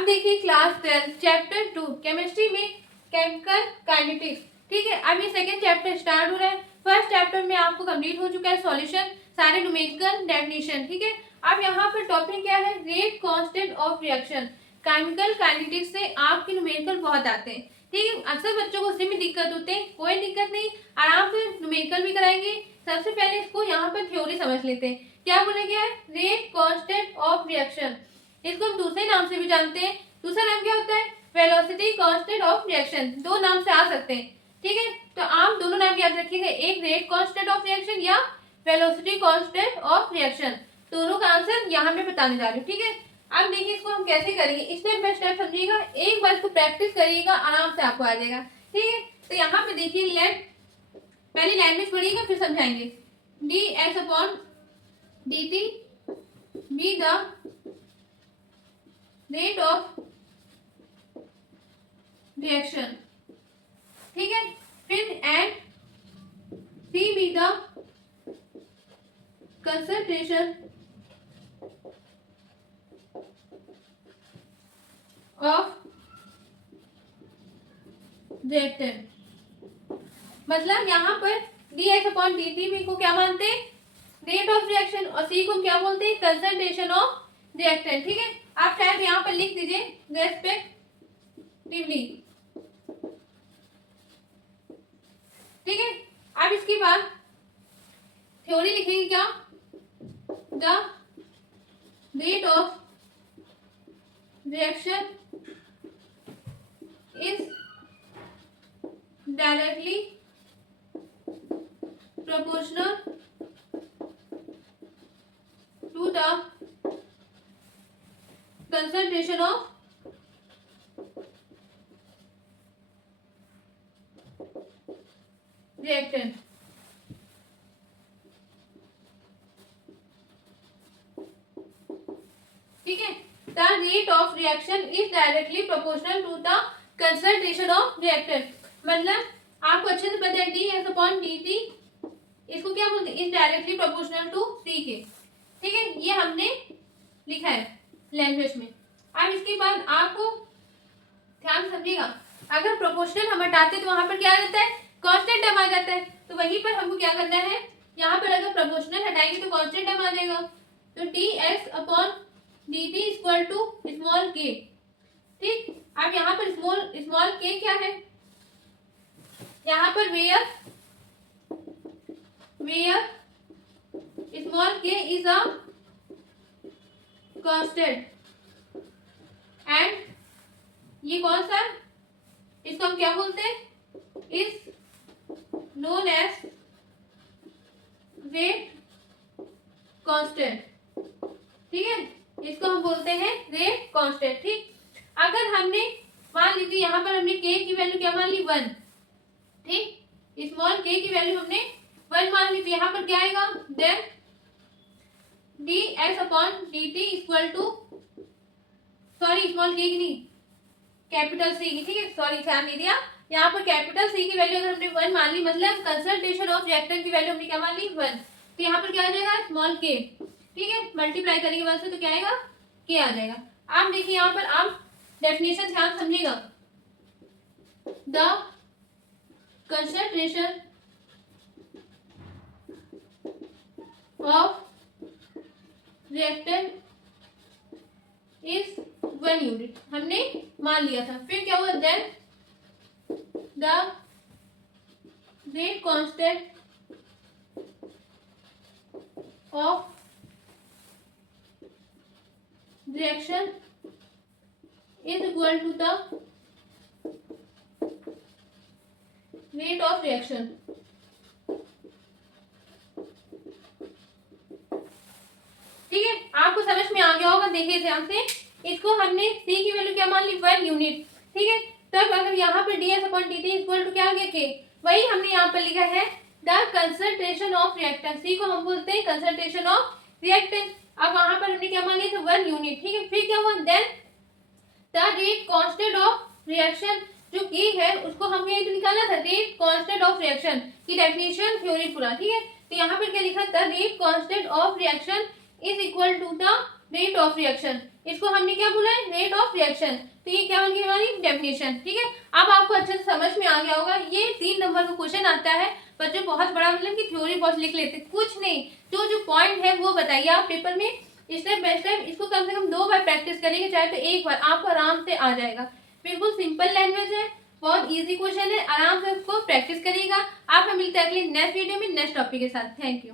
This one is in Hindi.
अब देखिए क्लास 12 चैप्टर 2 केमिस्ट्री में केमिकल काइनेटिक्स। ठीक है, अब ये सेकंड चैप्टर स्टार्ट हो रहा है। फर्स्ट चैप्टर में आपको कंप्लीट हो चुका है सॉल्यूशन, सारे न्यूमेरिकल डेफिनेशन। ठीक है, अब यहाँ पर टॉपिक क्या है, rate constant of reaction. Chemical kinetics से आपके न्यूमेरिकल बहुत आते हैं। ठीक है, अक्सर बच्चों को उसी में दिक्कत होते हैं, कोई दिक्कत नहीं, आराम से न्यूमेरिकल भी कराएंगे। सबसे पहले इसको यहाँ पर थ्योरी समझ लेते हैं। क्या बोला गया है, रेट कांस्टेंट ऑफ रिएक्शन। इसको हम दूसरे नाम से भी जानते हैं। दूसरा नाम क्या होता है, वेलोसिटी कांस्टेंट ऑफ रिएक्शन। दो नाम से आ सकते हैं। ठीक है, तो आप दोनों नाम याद रखिएगा, एक रेट कांस्टेंट ऑफ रिएक्शन या वेलोसिटी कांस्टेंट ऑफ रिएक्शन। दोनों का आंसर यहाँ मैं बताने जा रही हूँ। ठीक है, अब देखिए इसको हम कैसे करेंगे, स्टेप बाय स्टेप समझिएगा, एक बार इसको प्रैक्टिस करिएगा, आराम से आपको आ जाएगा। ठीक है, तो यहाँ पे देखिए लेट, पहले लैंग्वेज पढ़िएगा फिर समझाएंगे। D x upon d t be the rate of reaction. ठीक है, फिर and C be the concentration of reactant. मतलब यहाँ पर d x upon d t को क्या मानते हैं, रेट ऑफ रिएक्शन, और सी को क्या बोलते हैं, कंसंट्रेशन ऑफ रिएक्टेंट। ठीक है, आप शायद यहाँ पर लिख दीजिए रेस्पेक्टिवली। ठीक है, अब इसके बाद थ्योरी लिखेंगे क्या, the rate of reaction is directly proportional to the concentration of reactant। ठीक है, the rate of reaction is directly proportional to the concentration of reactant। मतलब आपको अच्छे से पता है D x upon d T, इसको क्या बोलते हैं, इज डायरेक्टली प्रोपोर्शनल टू सी के। ठीक है, ये हमने लिखा है लैंग्वेज में। अब इसके बाद आपको ध्यान समझिएगा, अगर प्रोपोर्शनल हम हटाते तो वहां पर क्या आ जाता है, कांस्टेंट टर्म आ जाता है। तो वहीं पर हमको क्या करना है, यहाँ पर अगर प्रोपोर्शनल हटाएंगे तो कांस्टेंट टर्म आ जाएगा। तो d x upon d t equal to small k. ठीक, अब यहाँ पर स्मॉल के क्या है, यहाँ पर where small k is a constant and ये कौन सा, इसको हम क्या बोलते हैं, is known as rate constant। ठीक है, इसको हम बोलते हैं रेट कांस्टेंट। ठीक, अगर हमने मान लीजिए यहाँ पर हमने k की वैल्यू क्या मान ली, 1। ठीक, स्मॉल k की वैल्यू हमने 1 मान ली, तो यहाँ पर क्या आएगा, then d x upon d t equal to, sorry small k की नहीं, कैपिटल सी की। ठीक है, सॉरी ध्यान नहीं दिया, यहाँ पर कैपिटल सी की वैल्यू अगर हमने 1 मान ली, मतलब कंसंट्रेशन ऑफ रिएक्टेंट की वैल्यू हमने क्या मान ली, 1, तो यहाँ पर क्या आ जाएगा, स्मॉल के। ठीक है, मल्टीप्लाई करेंगे वैसे तो क्या आएगा, के आ जाएगा। आप देखिए यहाँ पर आप डेफिनेशन ध्यान समझिएगा, the concentration of reactant is 1 unit हमने मान लिया था। फिर क्या हुआ, then the rate constant of reaction is equal to the rate of reaction. ठीक है, आपको समझ में आ गया होगा, देखिए ध्यान से, इसको हमने c की वैल्यू क्या मान ली, 1 यूनिट। ठीक है, तब अगर यहाँ पर d x upon d t equal to क्या आ गया, के, वही हमने यहाँ पर लिखा है द कंसंट्रेशन ऑफ रिएक्टेंट। सी को हम बोलते हैं कंसंट्रेशन ऑफ रिएक्टेंट। अब वहां पर हमने क्या मान लिया था, 1 यूनिट। ठीक है, फिर क्या हुआ, then the rate constant of reaction, जो के है उसको हमें ये निकालना था, रेट कांस्टेंट ऑफ रिएक्शन की डेफिनेशन थ्योरी पूरा। ठीक है, तो यहाँ पर क्या लिखा, the rate constant of reaction is equal to the rate of reaction, इसको हमने क्या बोला है, रेट ऑफ रिएक्शन। तो ये क्या बन गई हमारी डेफिनेशन। ठीक है, अब आपको अच्छे से समझ में आ गया होगा। ये 3 नंबर का क्वेश्चन आता है, बच्चों बहुत बड़ा, मतलब कि थ्योरी बहुत लिख लेते, कुछ नहीं, जो जो पॉइंट है वो बताइए आप पेपर में स्टेप बाय स्टेप। इसको कम से कम 2 बार प्रैक्टिस करेंगे, चाहे तो एक बार, आपको आराम से आ जाएगा। बिल्कुल सिंपल लैंग्वेज है, बहुत इजी क्वेश्चन है, आराम से उसको प्रैक्टिस करिएगा। आप हमें मिलते हैं अगले नेक्स्ट वीडियो में नेक्स्ट टॉपिक के साथ। Thank you.